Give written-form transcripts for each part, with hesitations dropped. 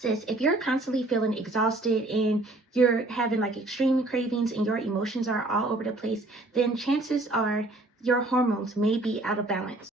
Sis, if you're constantly feeling exhausted and you're having like extreme cravings and your emotions are all over the place, then chances are your hormones may be out of balance.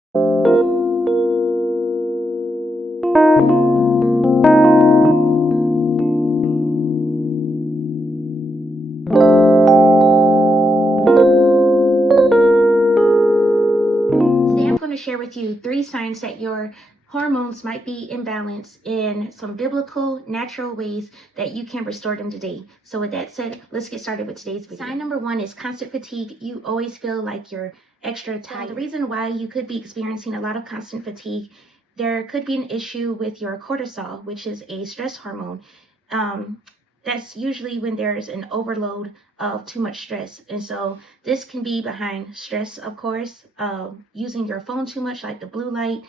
Today I'm going to share with you 3 signs that your hormones might be imbalanced in some biblical, natural ways that you can restore them today. So with that said, let's get started with today's video. Sign number 1 is constant fatigue. You always feel like you're extra tired. So the reason why you could be experiencing a lot of constant fatigue, there could be an issue with your cortisol, which is a stress hormone. That's usually when there's an overload of too much stress. And so this can be behind stress, of course, using your phone too much, like the blue light,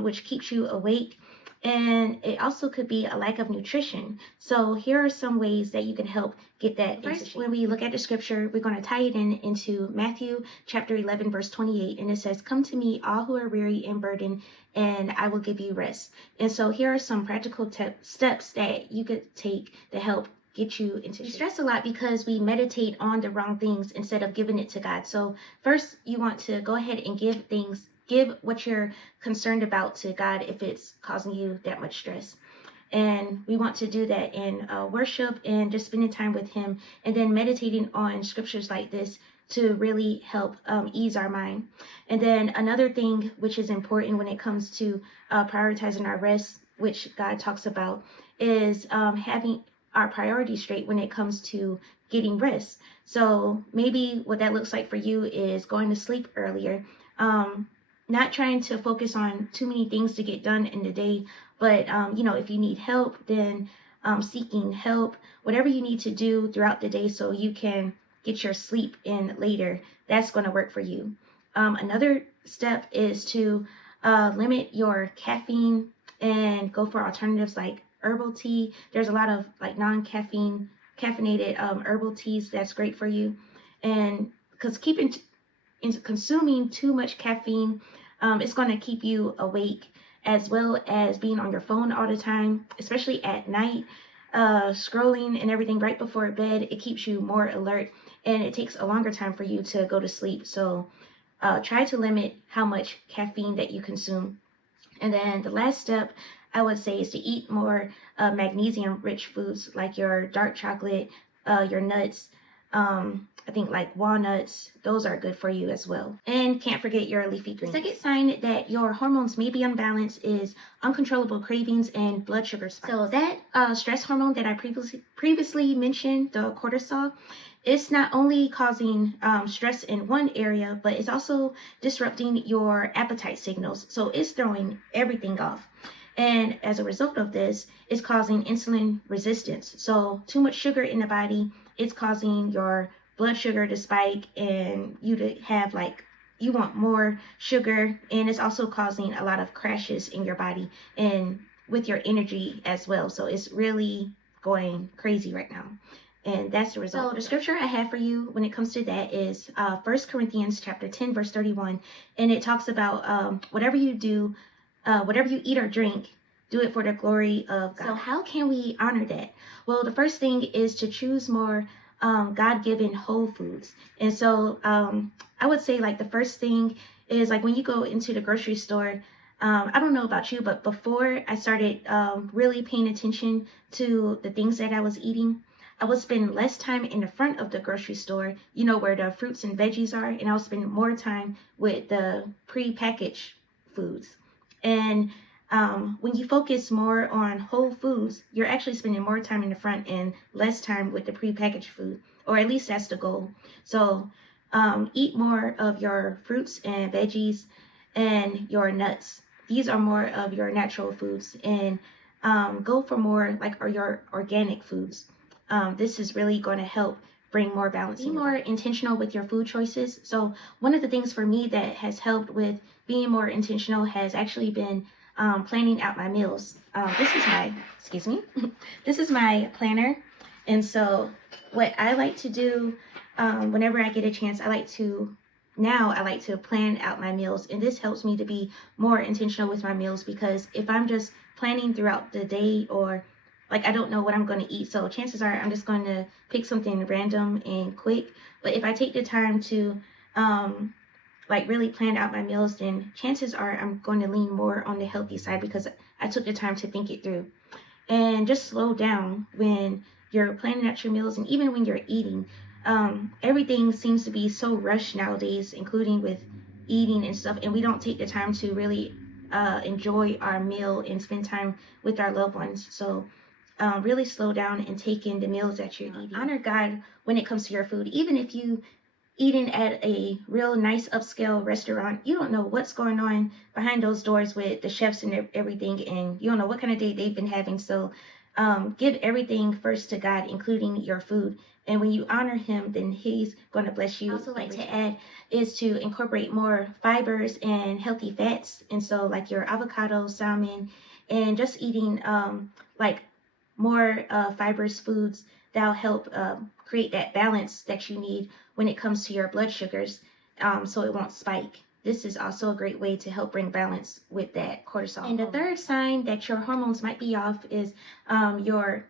which keeps you awake. And it also could be a lack of nutrition. So here are some ways that you can help get that. First, when we look at the scripture, we're going to tie it into Matthew chapter 11, verse 28. And it says, "Come to me, all who are weary and burdened, and I will give you rest." And so here are some practical steps that you could take to help get you into shape. We stress a lot because we meditate on the wrong things instead of giving it to God. So first, you want to go ahead and give what you're concerned about to God if it's causing you that much stress. And we want to do that in worship and just spending time with Him, and then meditating on scriptures like this to really help ease our mind. And then another thing which is important when it comes to prioritizing our rest, which God talks about, is having our priorities straight when it comes to getting rest. So maybe what that looks like for you is going to sleep earlier, not trying to focus on too many things to get done in the day, but if you need help, then seeking help, whatever you need to do throughout the day so you can get your sleep in later, that's going to work for you. Another step is to limit your caffeine and go for alternatives like herbal tea. There's a lot of like caffeinated herbal teas that's great for you. And because consuming too much caffeine, it's going to keep you awake, as well as being on your phone all the time, especially at night, scrolling and everything right before bed. It keeps you more alert, and it takes a longer time for you to go to sleep. So try to limit how much caffeine that you consume. And then the last step I would say is to eat more magnesium-rich foods like your dark chocolate, your nuts. I think like walnuts, those are good for you as well. And can't forget your leafy greens. The second sign that your hormones may be unbalanced is uncontrollable cravings and blood sugar spikes. So that stress hormone that I previously mentioned, the cortisol, it's not only causing stress in one area, but it's also disrupting your appetite signals. So it's throwing everything off. And as a result of this, it's causing insulin resistance. So too much sugar in the body, it's causing your blood sugar to spike, and you to have you want more sugar, and it's also causing a lot of crashes in your body and with your energy as well. So it's really going crazy right now. And that's the result. So the scripture I have for you when it comes to that is 1 Corinthians chapter 10, verse 31. And it talks about whatever you do, whatever you eat or drink, do it for the glory of God. So how can we honor that? Well, the first thing is to choose more God-given whole foods. And so I would say the first thing is when you go into the grocery store, I don't know about you, but before I started really paying attention to the things that I was eating, I would spend less time in the front of the grocery store, where the fruits and veggies are, and I would spend more time with the pre-packaged foods. And when you focus more on whole foods, you're actually spending more time in the front and less time with the pre-packaged food, or at least that's the goal. So eat more of your fruits and veggies and your nuts. These are more of your natural foods, and go for more your organic foods. This is really going to help bring more balance. Be more intentional with your food choices. So one of the things for me that has helped with being more intentional has actually been planning out my meals. This is my planner. And so what I like to do whenever I get a chance, I like to plan out my meals. And this helps me to be more intentional with my meals, because if I'm just planning throughout the day or like I don't know what I'm going to eat. So chances are I'm just going to pick something random and quick. But if I take the time to like really plan out my meals, then chances are I'm going to lean more on the healthy side because I took the time to think it through. And just slow down when you're planning out your meals and even when you're eating. Everything seems to be so rushed nowadays, including with eating and stuff, and we don't take the time to really enjoy our meal and spend time with our loved ones. So really slow down and take in the meals that you're eating. Honor God when it comes to your food. Even if you eating at a real nice upscale restaurant, you don't know what's going on behind those doors with the chefs and everything, and you don't know what kind of day they've been having. So give everything first to God, including your food. And when you honor him, then he's going to bless you. Also, like to add is to incorporate more fibers and healthy fats. And so like your avocado, salmon, and just eating like more fibrous foods that'll help create that balance that you need when it comes to your blood sugars, so it won't spike. This is also a great way to help bring balance with that cortisol. And the third sign that your hormones might be off is you're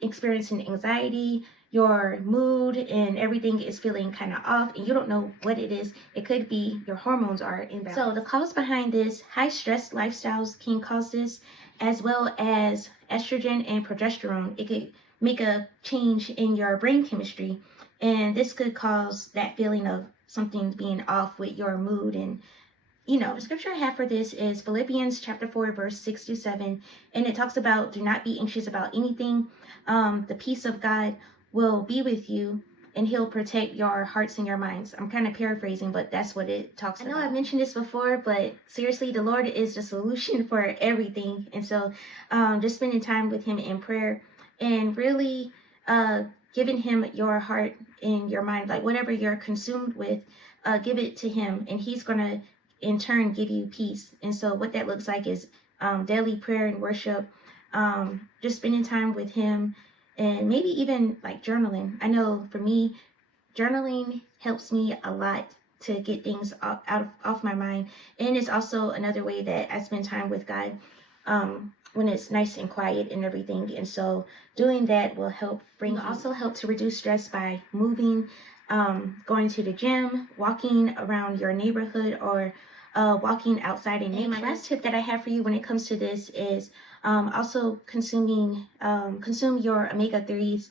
experiencing anxiety, your mood and everything is feeling kind of off and you don't know what it is. It could be your hormones are imbalanced. So the cause behind this, high stress lifestyles can cause this, as well as estrogen and progesterone. It could make a change in your brain chemistry, and this could cause that feeling of something being off with your mood. And the scripture I have for this is Philippians chapter 4, verse 6-7. And it talks about, do not be anxious about anything. The peace of God will be with you, and he'll protect your hearts and your minds. I'm kind of paraphrasing, but that's what it talks about. I know I've mentioned this before, but seriously, the Lord is the solution for everything. And so just spending time with him in prayer and really giving him your heart and your mind, like whatever you're consumed with, give it to him, and he's going to in turn give you peace. And so what that looks like is daily prayer and worship, just spending time with him, and maybe even like journaling. I know for me, journaling helps me a lot to get things off my mind, and it's also another way that I spend time with God when it's nice and quiet and everything. And so doing that will help also help to reduce stress by moving, going to the gym, walking around your neighborhood, or walking outside in nature. And my last tip that I have for you when it comes to this is also consume your omega-3s,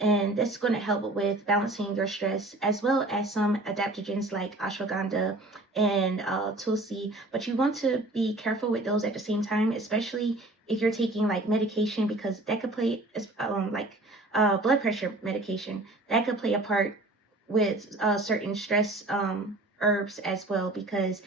and that's going to help with balancing your stress, as well as some adaptogens like ashwagandha and tulsi. But you want to be careful with those at the same time, especially if you're taking like medication, because that could play blood pressure medication, that could play a part with certain stress herbs as well, because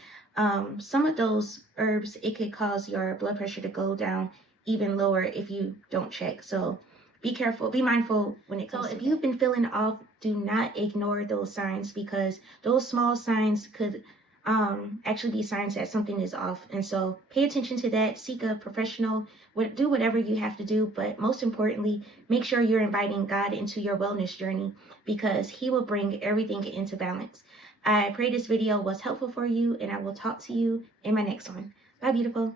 some of those herbs, it could cause your blood pressure to go down even lower if you don't check. So be careful, be mindful when it comes to if you've been feeling off, do not ignore those signs, because those small signs could actually be signs that something is off. And so pay attention to that, seek a professional, do whatever you have to do, but most importantly, make sure you're inviting God into your wellness journey, because he will bring everything into balance. I pray this video was helpful for you, and I will talk to you in my next one. Bye, beautiful.